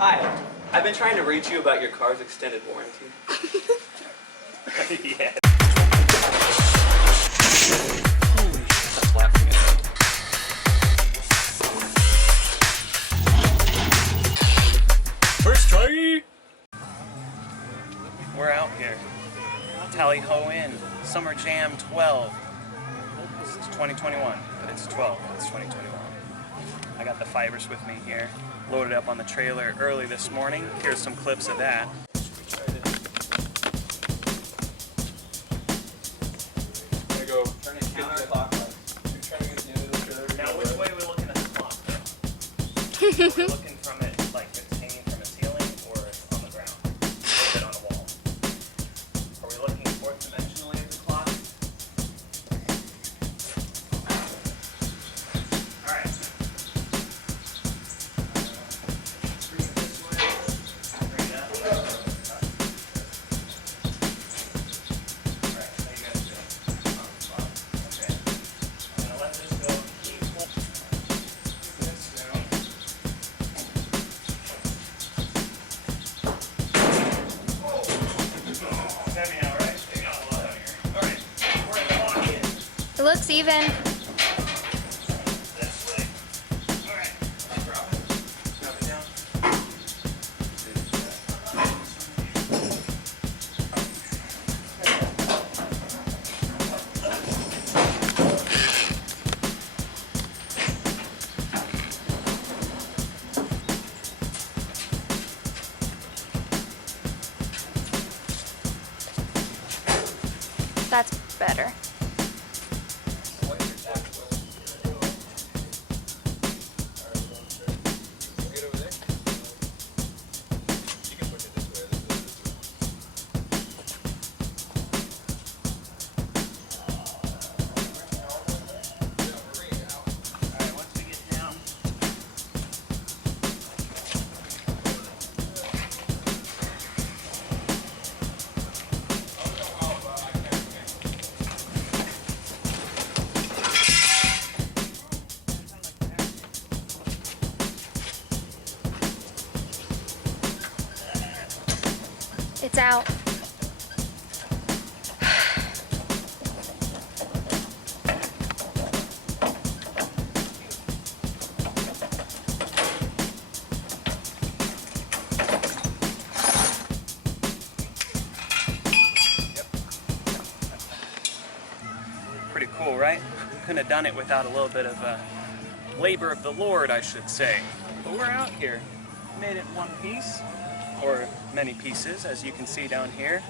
Hi, I've been trying to reach you about your car's extended warranty. Yeah. Holy shit, that's laughing at me. First try! We're out here. Tally Ho In, Summer Jam 12. It's 2021, but it's 12, it's 2021. I got the FIRUS with me here, loaded up on the trailer early this morning. Here's some clips of that. There you go. Turn it counterclockwise. You're trying to get the end of the trailer. Now, which way are we looking at the clock, though? Are we looking from it like it's hanging from a ceiling or on the ground? Or is it on a wall? Are we looking fourth dimensionally at the clock? Alright. Bring it this way. Bring it up. Alright, how you guys doing? On the clock. Okay. I'm going to let this go and keep holding this down. It's heavy now, right? They got a lot out here. Alright, we're going to lock in. It looks even. This way. Alright. Drop it. Drop it down. That's better. It's out. Pretty cool, right? Couldn't have done it without a little bit of labor of the Lord, I should say. But we're out here. Made it one piece, or many pieces, as you can see down here.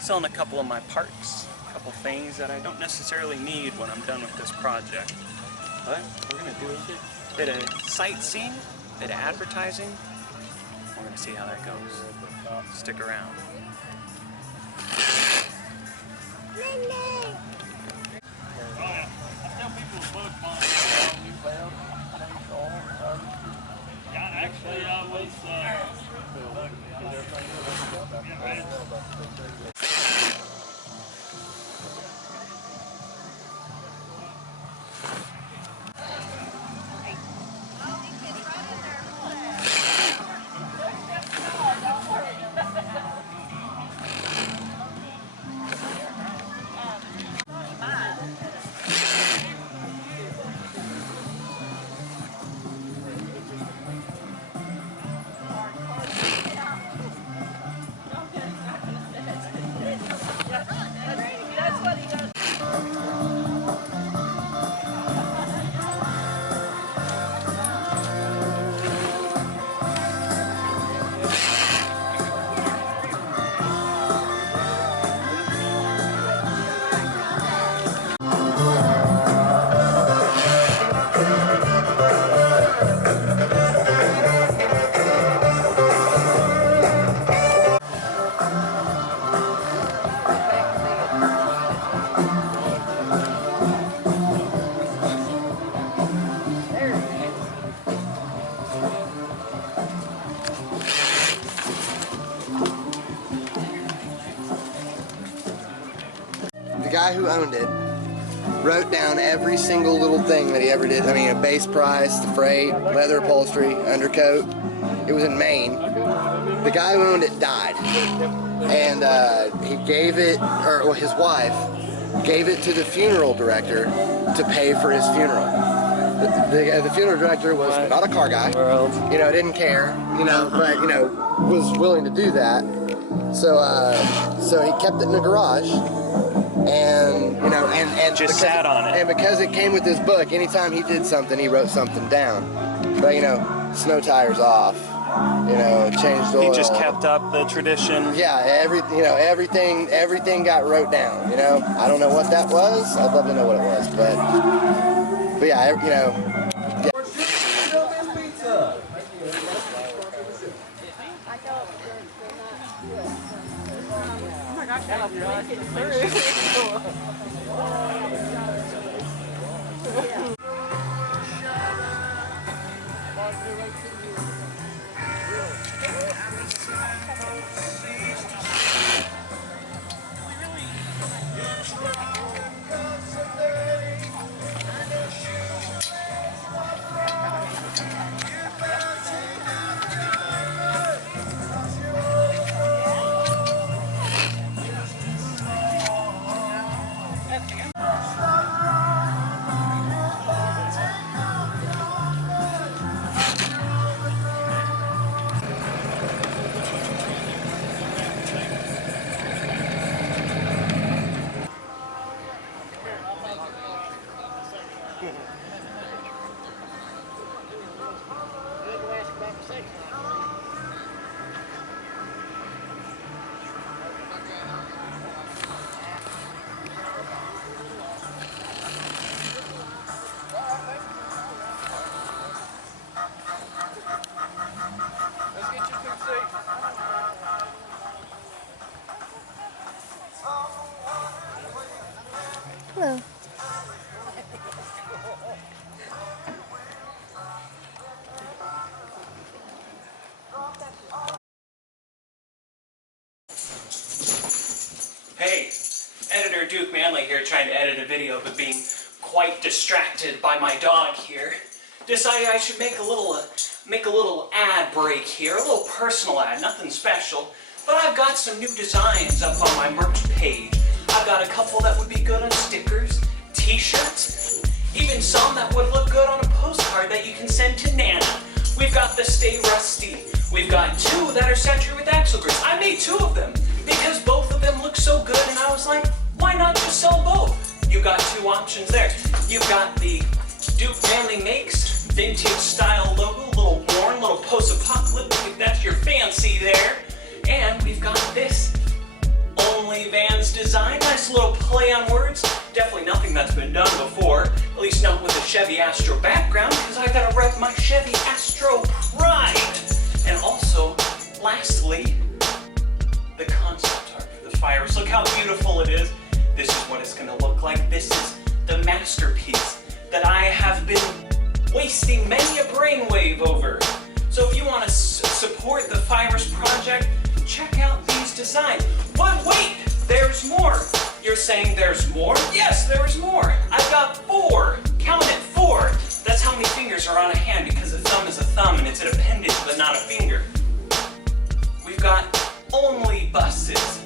Selling a couple of my parts, a couple things that I don't necessarily need when I'm done with this project. But we're gonna do a bit of sightseeing, a bit of advertising. We're gonna see how that goes. Stick around. Yeah, actually, I was. guy who owned it wrote down every single little thing that he ever did. I mean, a base price, the freight, leather upholstery, undercoat. It was in Maine. The guy who owned it died, and he gave it, or well, his wife gave it to the funeral director to pay for his funeral. The funeral director was not a car guy, you know, didn't care, you know, but you know, was willing to do that. So so he kept it in the garage, and you know, and just sat on it. And because it came with this book, anytime he did something, he wrote something down. But you know, snow tires off, you know, changed oil. He just kept up the tradition. Yeah, everything got wrote down. You know, I don't know what that was. I'd love to know what it was, but yeah, you know. Yeah. Hello. Hey, editor Duke Manley here, trying to edit a video, but being quite distracted by my dog here. Decided I should make a little ad break here, a little personal ad, nothing special. But I've got some new designs up on my merch page. I've got a couple that would be good on stickers, t-shirts, even some that would look good on a postcard that you can send to Nana. We've got the Stay Rusty. We've got two that are saturated with axle grease. I made two of them because both of them look so good, and I was like, why not just sell both? You've got two options there. You've got the Duke Manley Makes vintage style logo, a little worn, a little post-apocalyptic, if that's your fancy there. And we've got this Only Vans design, nice little play on words. Definitely nothing that's been done before, at least not with a Chevy Astro background, because I gotta rep my Chevy Astro pride. And also, lastly, the concept art for the FIRUS. Look how beautiful it is. This is what it's gonna look like. This is the masterpiece that I have been wasting many a brainwave over. So if you want to support the FIRUS project, check out these designs. But wait, there's more. You're saying there's more? Yes, there's more. I've got 4. Count it, 4. That's how many fingers are on a hand, because a thumb is a thumb and it's an appendage but not a finger. We've got only buses,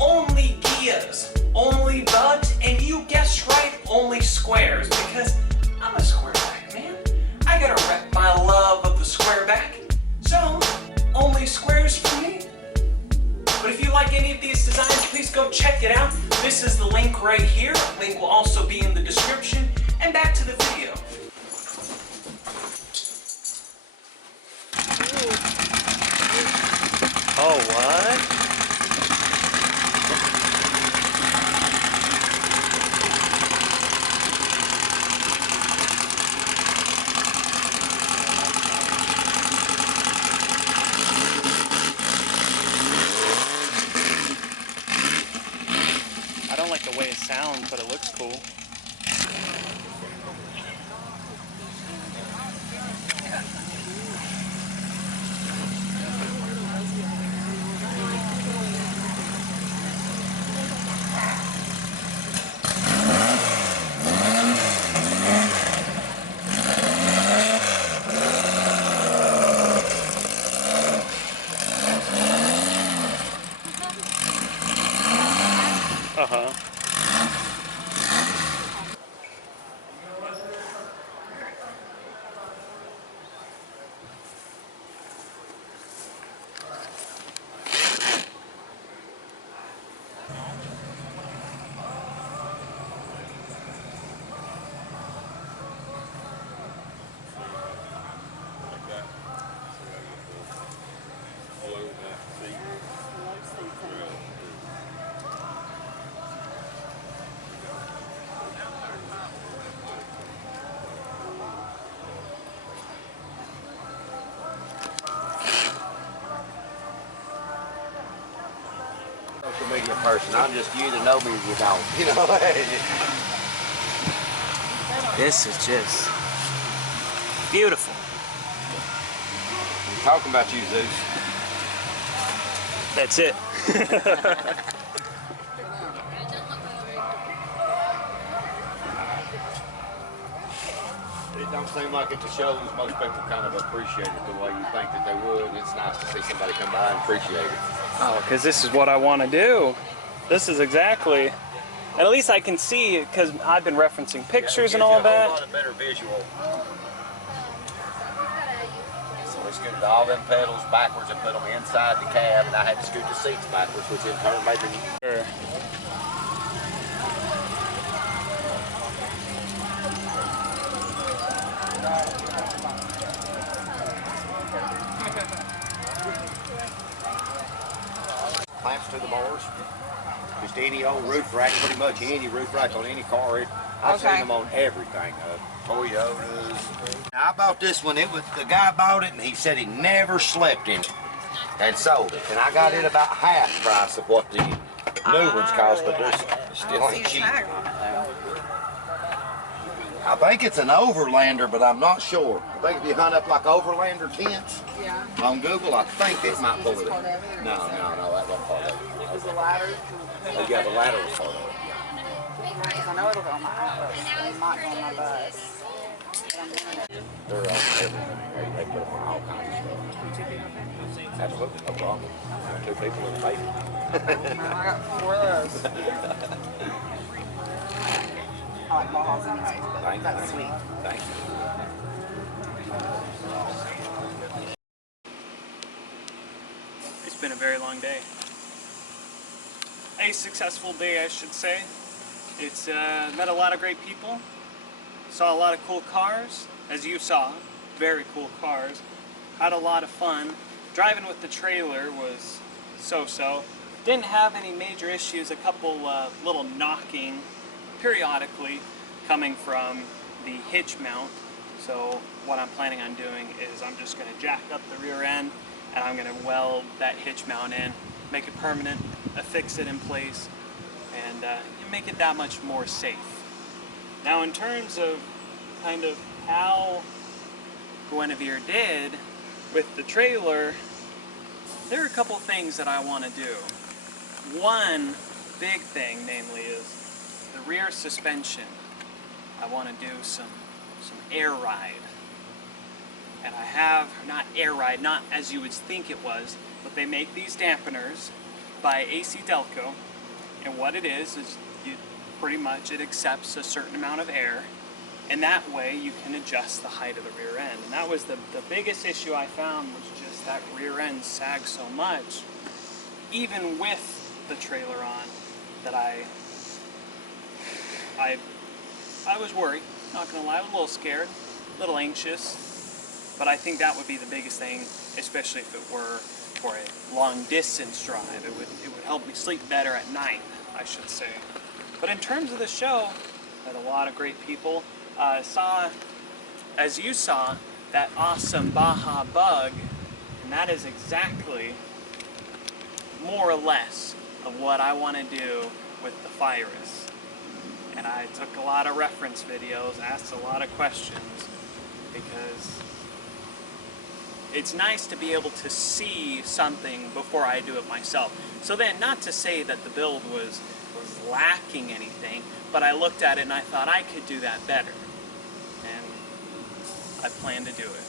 only Gias, only bugs, and you guessed right, only squares, because I'm a squareback, man. I gotta rep my love of the squareback. So, only squares for me. But if you like any of these designs, please go check it out. This is the link right here. Link will also be in the description. And back to the video. Oh, what? I don't like the way it sounds, but it looks cool. media person. I'm just you that know me as you don't. You know. This is just beautiful. I'm talking about you, Zeus. That's it. It don't seem like at the shows most people kind of appreciate it the way you think that they would. And it's nice to see somebody come by and appreciate it. Oh, because this is what I want to do. This is exactly, and at least I can see, because I've been referencing pictures and all that. A lot of better visual. So we scooted all them pedals backwards and put them inside the cab, and I had to scoot the seats backwards, which in turn made them. Sure. Clamps to the bars. Just any old roof rack, pretty much any roof rack on any car. I've seen them on everything. Toyotas. I bought this one. It was the guy bought it, and he said he never slept in it, and sold it. And I got it about half price of what the new ones cost, but there's still ain't cheap. I think it's an Overlander, but I'm not sure. I think if you hunt up like Overlander tents on Google, I think it might pull it in. No, that wasn't part of it. Is the ladder? Oh, yeah, the ladder was part of it. I know it'll go on my atlas. It might go on my bus. They're on everything. They put them on all kinds of stuff. Absolutely, no problem. 2 people in the baby. I got 4 of those. I like balls anyways, but that's sweet. Thank you. It's been a very long day. A successful day, I should say. It's met a lot of great people. Saw a lot of cool cars, as you saw. Very cool cars. Had a lot of fun. Driving with the trailer was so-so. Didn't have any major issues. A couple little knocking periodically coming from the hitch mount. So what I'm planning on doing is I'm just going to jack up the rear end and I'm going to weld that hitch mount in, make it permanent, affix it in place, and make it that much more safe. Now in terms of kind of how Guinevere did with the trailer, there are a couple things that I want to do. One big thing, namely, is the rear suspension. I want to do some air ride. And I have, not air ride, not as you would think it was, but they make these dampeners by AC Delco. And what it is you pretty much, it accepts a certain amount of air, and that way you can adjust the height of the rear end. And that was the biggest issue I found, was just that rear end sagged so much, even with the trailer on, that I was worried, not gonna lie. I was a little scared, a little anxious, but I think that would be the biggest thing, especially if it were for a long distance drive. It would help me sleep better at night, I should say. But in terms of the show, I had a lot of great people. Saw, as you saw, that awesome Baja Bug, and that is exactly, more or less, of what I want to do with the FIRUS. And I took a lot of reference videos, asked a lot of questions, because it's nice to be able to see something before I do it myself. So then, not to say that the build was lacking anything, but I looked at it and I thought I could do that better. And I plan to do it.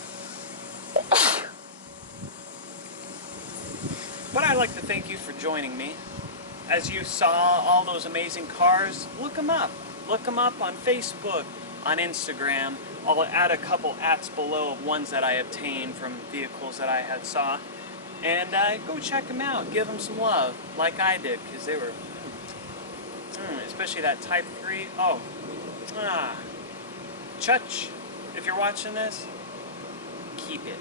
But I'd like to thank you for joining me. As you saw all those amazing cars, look them up. Look them up on Facebook, on Instagram. I'll add a couple ats below of ones that I obtained from vehicles that I had saw. And go check them out. Give them some love, like I did, because they were, especially that Type 3. Oh, Chutch, if you're watching this, keep it.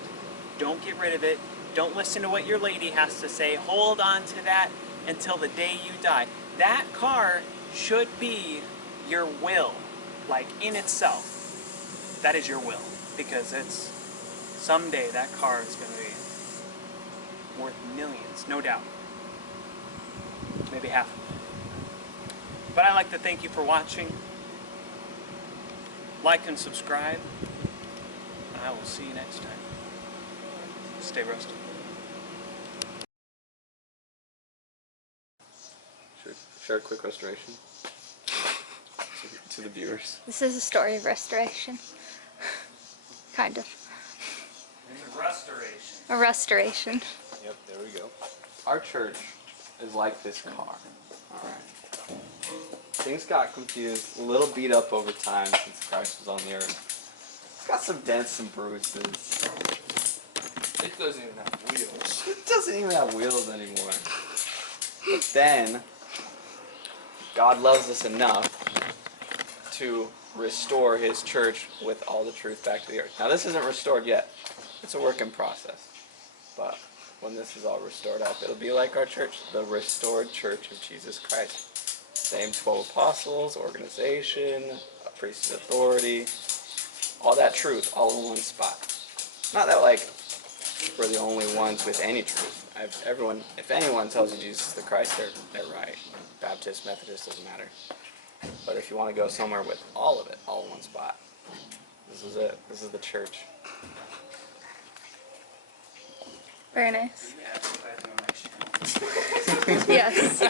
Don't get rid of it. Don't listen to what your lady has to say. Hold on to that until the day you die. That car should be your will, like in itself. That is your will, because it's someday that car is going to be worth millions, no doubt. maybe half. But I'd like to thank you for watching. Like and subscribe. And I will see you next time. Stay roasted. Share a quick restoration to the viewers. This is a story of restoration. Kind of. It's a restoration. A restoration. Yep, there we go. Our church is like this car. Alright. Things got confused, a little beat up over time since Christ was on the earth. It's got some dents and bruises. It doesn't even have wheels. It doesn't even have wheels anymore. But then, God loves us enough to restore His church with all the truth back to the earth. Now this isn't restored yet. It's a work in process. But when this is all restored up, it'll be like our church, the restored church of Jesus Christ. Same 12 apostles, organization, a priesthood authority, all that truth all in one spot. Not that like we're the only ones with any truth. If anyone tells you Jesus is the Christ, they're right. Baptist, Methodist, doesn't matter. But if you want to go somewhere with all of it, all in one spot, this is it. This is the church. Very nice. Yeah, I do on my channel. Yes.